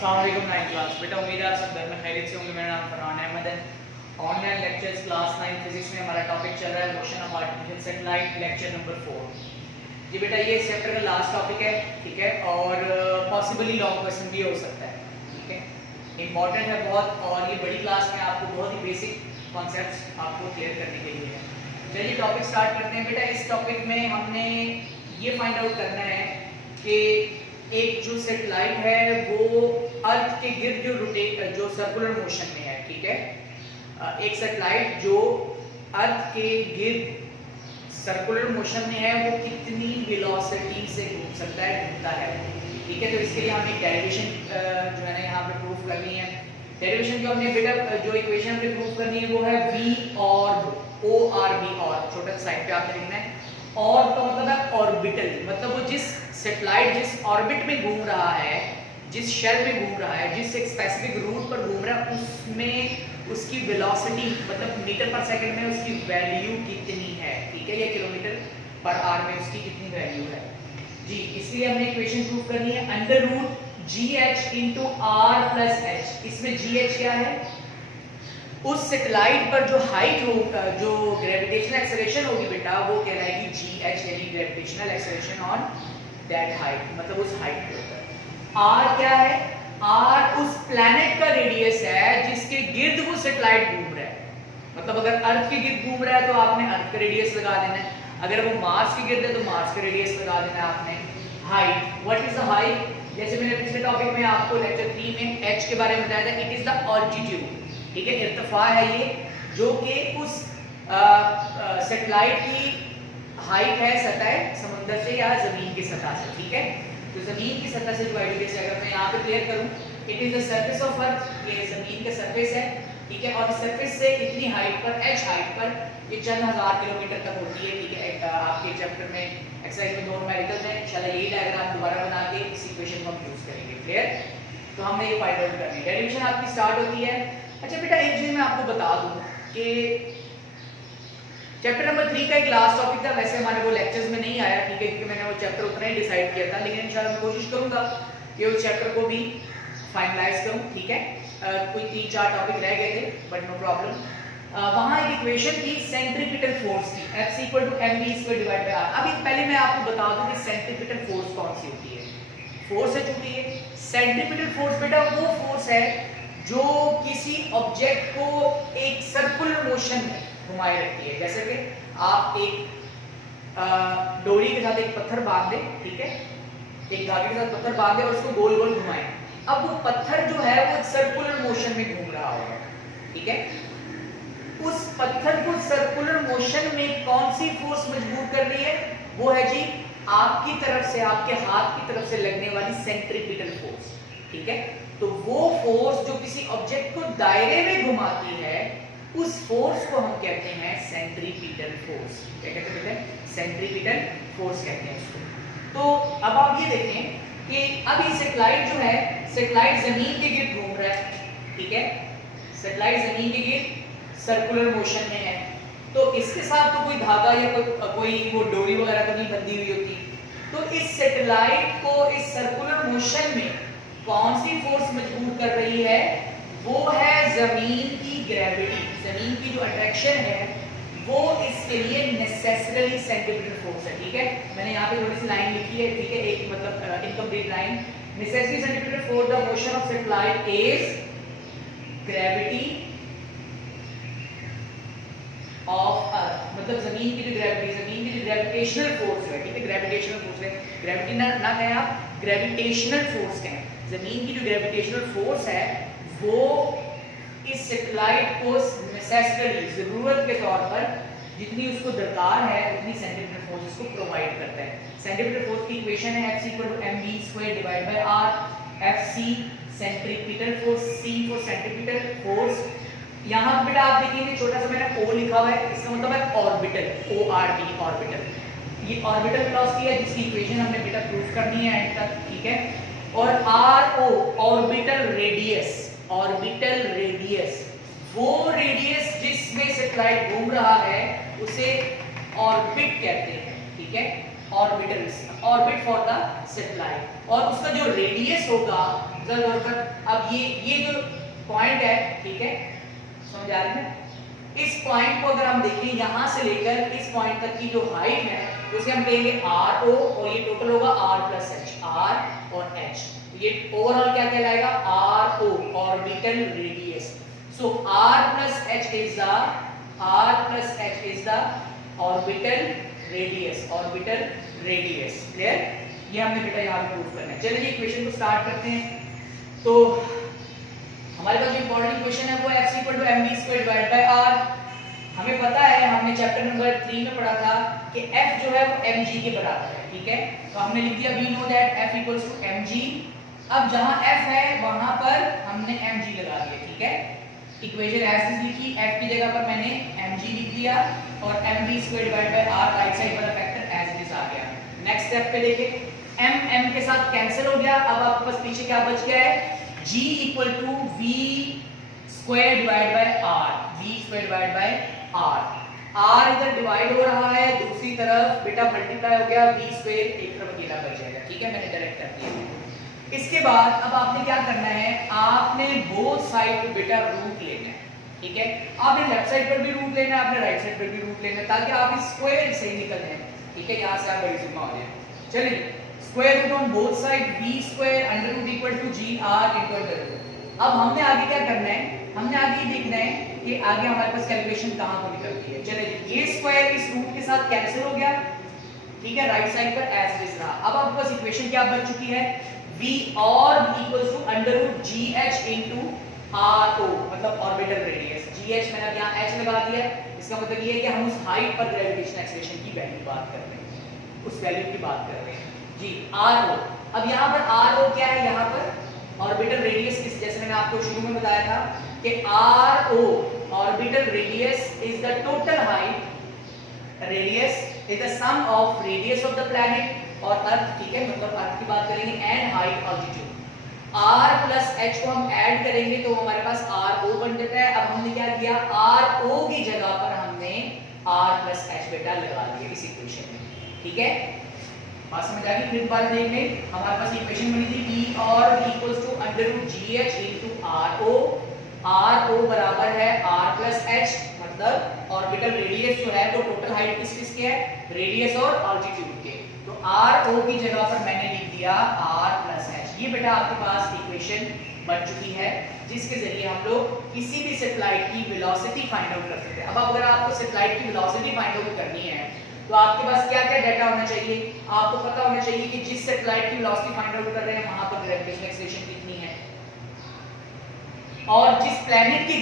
अस्सलाम वालेकुम nine class. बेटा उम्मीद है आप सब घर में खैरियत से होंगे। मेरा नाम फरहान अहमद है। ऑनलाइन लेक्चर्स क्लास 9 फिजिक्स में हमारा टॉपिक चल रहा है motion of artificial satellite, lecture number 4। जी बेटा ये इस चैप्टर का लास्ट टॉपिक है, ठीक है, और पॉसिबली लॉन्ग क्वेश्चन भी हो सकता है, ठीक है, इंपॉर्टेंट है बहुत, और ये बड़ी क्लास में आपको बहुत ही बेसिक कॉन्सेप्ट्स आपको क्लियर करने के लिए है। चलिए टॉपिक स्टार्ट करते हैं। बेटा इस टॉपिक में हमने ये फाइंड आउट करना है कि एक जो सैटेलाइट है वो अर्थ के गिर्द जो सर्कुलर मोशन में है, ठीक है, एक सैटेलाइट जो अर्थ के गिर्द सर्कुलर मोशन में है वो कितनी वेलोसिटी से घूम सकता है, घूमता है, ठीक है। तो इसके लिए हमें डेरिवेशन जो है ना यहाँ पे प्रूफ करनी है। डेरिवेशन जो हमने बेटा जो इक्वेशन हमने प्रूफ करनी है वो है v और o r b, और छोटा सा साइड पे आपने लिखना है। और तो मतलब है ऑर्बिटल, मतलब वो जिस सैटेलाइट जिस ऑर्बिट में घूम रहा है, जिस शेल में घूम रहा है, जिस एक स्पेसिफिक रूट पर घूम रहा है, उसमें उसकी वेलोसिटी मतलब मीटर पर सेकंड में उसकी वैल्यू कितनी है, ठीक है, या किलोमीटर पर आवर में उसकी कितनी वैल्यू है जी। इसलिए हमने इक्वेशन प्रूव करनी है under root GH into R plus H. इसमें GH क्या है, उस सैटेलाइट पर जो हाइट होगा, जो ग्रेविटेशनल एक्सेलरेशन होगी बेटा वो कहलाएगी GH, यानी gravitational acceleration on that height, मतलब उस हाइट के ऊपर। R क्या है, R उस प्लैनेट का रेडियस है जिसके गिर्द वो सैटेलाइट घूम रहा है। मतलब अगर अर्थ के गिर्द घूम रहा है तो आपने अर्थ का रेडियस लगा देना है, अगर वो मार्स के गिर्द है तो मार्स का रेडियस लगा देना है आपने। Height, what is the height, जैसे मैंने पिछले टॉपिक में आपको लेक्चर 3 में h के बारे में बताया था, इट इज द ऑल्टीट्यूड, ठीक है, इर्तिफा है ये, जो कि उस सैटेलाइट की हाइट है सतह समुद्र से या जमीन की सतह से, ठीक है। तो जमीन की सतह से जो हाइट है, अगर मैं यहाँ पे क्लियर करूँ, it is the surface of earth, ये जमीन का सरफेस है, ठीक है, और इस सरफेस से इतनी हाइट पर, h हाइट पर, ये चंद हजार किलोमीटर तक होती है, ठीक है। आपके चैप्टर में एक्सरसाइज में 2 न्यूमेरिकल्स हैं, इंशाल्लाह यही डायग्राम दोबारा बना के इस इक्वेशन को हम यूज करेंगे, क्लियर। तो हमने ये फाइंड आउट करनी है, डेरिवेशन आपकी स्टार्ट होती है। अच्छा बेटा एक चीज मैं आपको बता दूं कि चैप्टर नंबर 3 का एक लास्ट टॉपिक था, वैसे हमारे वो लेक्चर्स में नहीं आया, ठीक है, क्योंकि मैंने वो चैप्टर उतना ही डिसाइड किया था, लेकिन इंशाल्लाह मैं कोशिश करूंगा कि उस चैप्टर को भी फाइनलाइज करूं, ठीक है। कोई 3-4 टॉपिक रह गए थे बट नो प्रॉब्लम। वहां एक इक्वेशन थी सेंट्रीपिटल फोर्स की, F mv² / r। अभी पहले मैं आपको बता दूं कि सेंट्रीपिटल फोर्स कौन सी होती है। फोर्स है चूंकि ये सेंट्रीपिटल फोर्स बेटा वो फोर्स है जो किसी ऑब्जेक्ट को एक सर्कुलर मोशन में घुमाए रखती है। जैसे कि आप एक डोरी के साथ एक पत्थर बांध दें, ठीक है, एक धागे के साथ पत्थर बांध दें और उसको गोल गोल घुमाएं। अब वो पत्थर जो है वो सर्कुलर मोशन में घूम रहा होगा, ठीक है। उस पत्थर को सर्कुलर मोशन में कौन सी फोर्स मजबूर कर रही है, वो है जी आपकी तरफ से, आपके हाथ की तरफ से लगने वाली सेंट्रीपिटल फोर्स, ठीक है। तो वो फोर्स जो किसी ऑब्जेक्ट को दायरे में घुमाती है, उस फोर्स को हम कहते हैं सेंट्रीपिटल फोर्स। क्या कहते हैं बेटा, सेंट्रीपिटल फोर्स कहते हैं उसको। तो अब आप ये देखें कि अब ये सैटेलाइट जो है, सैटेलाइट जमीन के गिर्द घूम रहा है, ठीक है, सैटेलाइट जमीन के गिर्द सर्कुलर मोशन में है, तो इसके साथ तो कोई धागा या कोई वो डोरी वगैरह तो नहीं बंधी हुई होती। तो इस सैटेलाइट को इस सर्कुलर मोशन में कौन सी फोर्स मजबूर कर रही है, वो है जमीन की ग्रेविटी, जमीन की जो अट्रैक्शन है वो इसके लिए नेसेसरली सेंट्रीपिटल फोर्स है, ठीक है। मैंने यहाँ पे थोड़ी सी लाइन लिखी है, ठीक है, एक मतलब incomplete line, necessarily centripetal force the motion of satellite is gravity of earth, मतलब जमीन की जो ग्रेविटी, जमीन की जो ग्रेविटेशनल फोर्स है, ठीक है, ग्रेविटेशनल फोर्स है, ग्रेविटी ना कहें आप, ग्रेविटेशनल फोर्स कहें। जमीन की जो ग्रेविटेशनल फोर्स है वो इस सैटेलाइट को नेसेसरली, जरूरत के तौर पर जितनी उसको दरकार है उतनी सेंट्रीपिटल फोर्स इसको प्रोवाइड करता है। सेंट्रीपिटल फोर्स की इक्वेशन है F mv² / r। Fc centripetal force, C for centripetal force. यहाँ बेटा आप देखेंगे छोटा सा मैंने O लिखा हुआ है, इसका मतलब है ऑर्बिटल, ORB ऑर्बिटल। ये ऑर्बिटल वेलोसिटी है जिसकी इक्वेशन हमने बेटा प्रूफ करनी है एंड तक, ठीक है। और RO orbital radius, orbital radius वो रेडियस जिसमें सैटेलाइट घूम रहा है उसे ऑर्बिट कहते हैं, ठीक है, orbital, orbit for the satellite. और उसका जो रेडियस होगा मतलब जोड़कर अब ये जो पॉइंट है, ठीक है, समझ आ रही है? इस पॉइंट को अगर हम देखें यहां से लेकर इस पॉइंट तक की जो हाइट है उसे हम कहेंगे आर ओ, और ये टोटल होगा आर प्लस एच, आर और एच। तो ये ओवरऑल क्या कहलाएगा? R O, orbital radius. So R plus H is the orbital radius, orbital radius. Clear? ये हमने बेटा यहां पे प्रूव करना है। चलिए इक्वेशन को स्टार्ट करते हैं। तो हमारे पास जो इंपॉर्टेंट इक्वेशन है वो f = mv² divide by r। हमें पता है, हमने चैप्टर नंबर 3 में पढ़ा था कि f जो है वो mg के बराबर है, ठीक है? तो हमने लिख दिया we know that f = mg। अब जहां f है वहां पर हमने mg लगा दिया, ठीक है? इक्वेशन एज इज लिखी, f की जगह पर मैंने mg लिख दिया और mv² divide by r right side वाला फैक्टर एज इट इज आ गया। नेक्स्ट स्टेप पे देखें, m के साथ कैंसिल हो गया। अब आपके पास पीछे क्या बच गया है? G = v² divide by r, v² divide by r। r इधर डिवाइड हो रहा है, दूसरी तरफ बेटा मल्टीप्लाई हो गया, v² एक तरफ अकेला बच जाएगा, ठीक है? मैंने डायरेक्ट कर दिया। इसके बाद अब आपने क्या करना है? आपने बोथ साइड पे बेटा रूट लेना है, ठीक है? आपने लेफ्ट साइड पर भी रूट लेना है, आपने राइट साइड पर भी रूट लेना है, ताकि आप इस स्क्वायर से निकल जाए, ठीक है? यहां से आप बड़ी सिग्मा हो जाए। चलिए, square root on both side v² √ gr * √। अब हमने आगे क्या करना है? हमने आगे देखना है कि आगे हमारे पास कैलकुलेशन कहां को निकलती है। चलिए, ये स्क्वायर इस रूट के साथ कैंसिल हो गया, ठीक है? राइट साइड पर एज इज रहा। अब आपके पास इक्वेशन क्या बन चुकी है? v और = √gh * r0, मतलब ऑर्बिटल रेडियस। gh मैंने यहां h लगा दिया, इसका मतलब ये है कि हम उस हाइट पर ग्रेविटेशनल एक्सेलरेशन की वैल्यू बात कर रहे हैं, उस वैल्यू की बात कर रहे हैं जी, r0। अब यहाँ पर r0 क्या है? यहाँ पर ऑर्बिटल रेडियस, जैसे मैंने आपको शुरू में बताया था कि r0 orbital radius is the total height, radius is the sum of radius of the planet और अर्थ, ठीक है? मतलब अर्थ की बात करेंगे, एंड हाइट, ऑल्टीट्यूड। r प्लस h को हम ऐड करेंगे तो हमारे पास r0 बन जाता है। अब हमने क्या किया? r0 की जगह पर हमने r प्लस h बेटा लगा दिया इस इक्वेशन में, ठीक है? बात समझ आ गई? फिर बार देखेंगे, हमारे पास इक्वेशन बनी थी v और v = √gh * r0। r0 बराबर है r प्लस h, मतलब ऑर्बिटल रेडियस जो है वो टोटल हाइट किस के है? रेडियस और ऑल्टीट्यूड के। तो r0 की जगह पर मैंने लिख दिया r प्लस h। ये बेटा आपके पास इक्वेशन बन चुकी है, जिसके जरिए हम लोग किसी भी सैटेलाइट की वेलोसिटी फाइंड आउट कर सकते हैं। अब अगर आपको सैटेलाइट की वेलोसिटी फाइंड आउट करनी है तो आपके पास क्या-क्या डाटा होना चाहिए? आपको पता होना चाहिए कि जिस सैटेलाइट की वेलोसिटी फाइंड आउट कर रहे हैं वहां पर ग्रेविटेशनल एक्सेलरेशन कितनी है, और जिस प्लैनेट के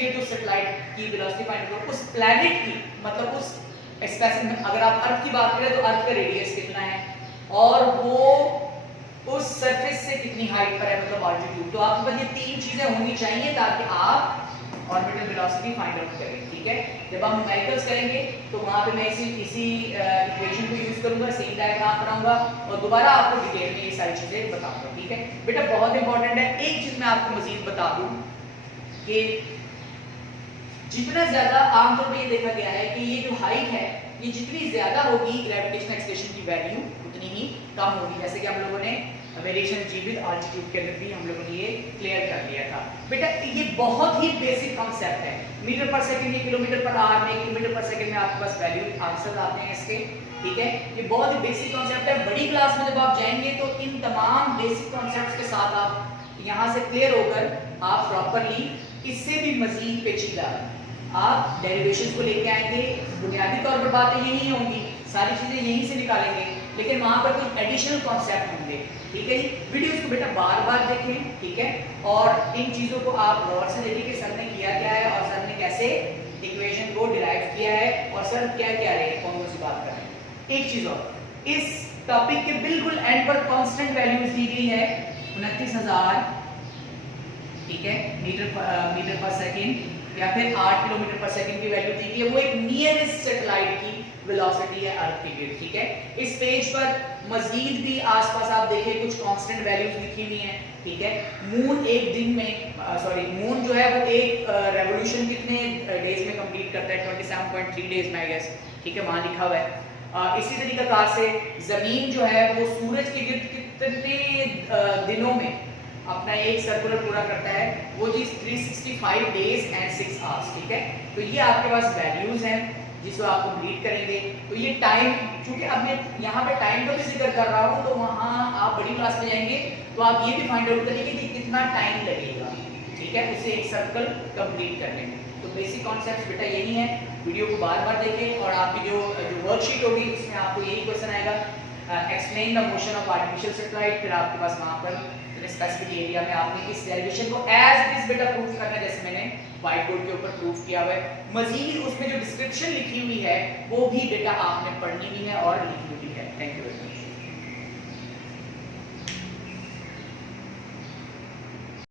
गिर्द उस सैटेलाइट की वेलोसिटी फाइंड आउट, उस प्लैनेट की, मतलब उस स्पेसिफिक, अगर आप अर्थ की बात करें तो अर्थ का रेडियस कितना है और वो उस सरफेस से कितनी हाइट पर है, मतलब ऑल्टीट्यूड। तो आपके पास ये तीन चीजें होनी चाहिए ताकि आप ऑर्बिटल वेलोसिटी फाइंड आउट करें, ठीक है? जब हम न्यूमेरिकल्स करेंगे तो वहां पे मैं इसी इक्वेशन को यूज करूंगा, सेम डायग्राम बनाऊंगा और दोबारा आपको डिटेल में ये सारी चीजें बताऊंगा, ठीक है? बेटा बहुत इंपॉर्टेंट है, एक चीज मैं आपको मजीद बता दूं कि जितना ज्यादा आमतौर पर ये देखा गया है कि ये जो हाइट है ये जितनी ज्यादा होगी ग्रेविटेशनल एक्सेलरेशन की वैल्यू उतनी ही कम होगी, जैसे कि हम लोगों ने वेरिएशन g विद ऑल्टीट्यूड के अंदर भी हम लोगों ने ये क्लियर कर लिया था। बेटा ये बहुत ही बेसिक कांसेप्ट है, मीटर पर सेकंड, किलोमीटर पर आवर में, किलोमीटर पर सेकंड में आपके पास वैल्यू आंसर आते हैं इसके, ठीक है? ये बहुत ही बेसिक कांसेप्ट है। बड़ी क्लास में जब आप जाएंगे तो इन तमाम बेसिक कांसेप्ट्स के साथ आप यहाँ से क्लियर होकर आप प्रॉपर्ली इससे भी मजीद पेचीदा आप डेरिवेशंस को लेके आएंगे। बुनियादी तौर पर बातें यही होंगी, सारी चीजें यहीं से निकालेंगे, लेकिन वहां पर कुछ एडिशनल कॉन्सेप्ट होंगे, ठीक है जी? वीडियोस को बेटा बार बार देखें, ठीक है? और इन चीजों को आप गौर से देखिए कि सर ने किया क्या है और सर ने कैसे इक्वेशन को डिराइव किया है और सर क्या कह रहे हैं, कौन सी बात कर रहे हैं। एक चीज और, इस टॉपिक के बिल्कुल एंड पर कांस्टेंट वैल्यूज दी गई है 29,000, ठीक है, मीटर पर सेकंड या फिर 8 किलोमीटर पर सेकंड की वैल्यू दी गई है। वो एक नियरेस्ट सैटेलाइट की वेलोसिटी है अर्थ की गिर्द, ठीक है? इस पेज पर मजीद भी आसपास आप देखिए कुछ कांस्टेंट वैल्यूज लिखी हुई हैं, ठीक है? मून एक दिन में मून जो है वो एक रेवोल्यूशन कितने डेज में कंप्लीट करता है? 27.3 डेज में आई गेस, ठीक है? वहां लिखा हुआ है। इसी तरीके कार से जमीन जो है वो सूरज के गिर्द कितने दिनों में अपना एक सर्कुलर पूरा करता है, वो चीज 365 डेज एंड 6 आवर्स, ठीक है। तो ये आपके पास वैल्यूज हैं जिसको आप कंप्लीट करेंगे। तो ये टाइम, क्योंकि अब मैं यहाँ पे टाइम का भी जिक्र कर रहा हूँ, तो वहाँ आप बड़ी क्लास में जाएंगे तो आप ये भी फाइंड आउट करेंगे कि कितना टाइम लगेगा, ठीक है, उसे एक सर्कल कंप्लीट करने में। तो बेसिक कॉन्सेप्ट बेटा यही है, वीडियो को बार बार देखें और आपकी जो वर्कशीट होगी उसमें आपको यही क्वेश्चन आएगा, explain the motion of artificial satellite. फिर आपके पास वहाँ पर स्पेसिफिक एरिया में आपने इस डेरिवेशन को एज इट इज बेटा प्रूफ करना है, जैसे मैंने व्हाइट बोर्ड के ऊपर प्रूफ किया हुआ है। मजीद उसमें जो डिस्क्रिप्शन लिखी हुई है वो भी बेटा आपने पढ़नी भी है और लिखनी भी है। Thank you very much.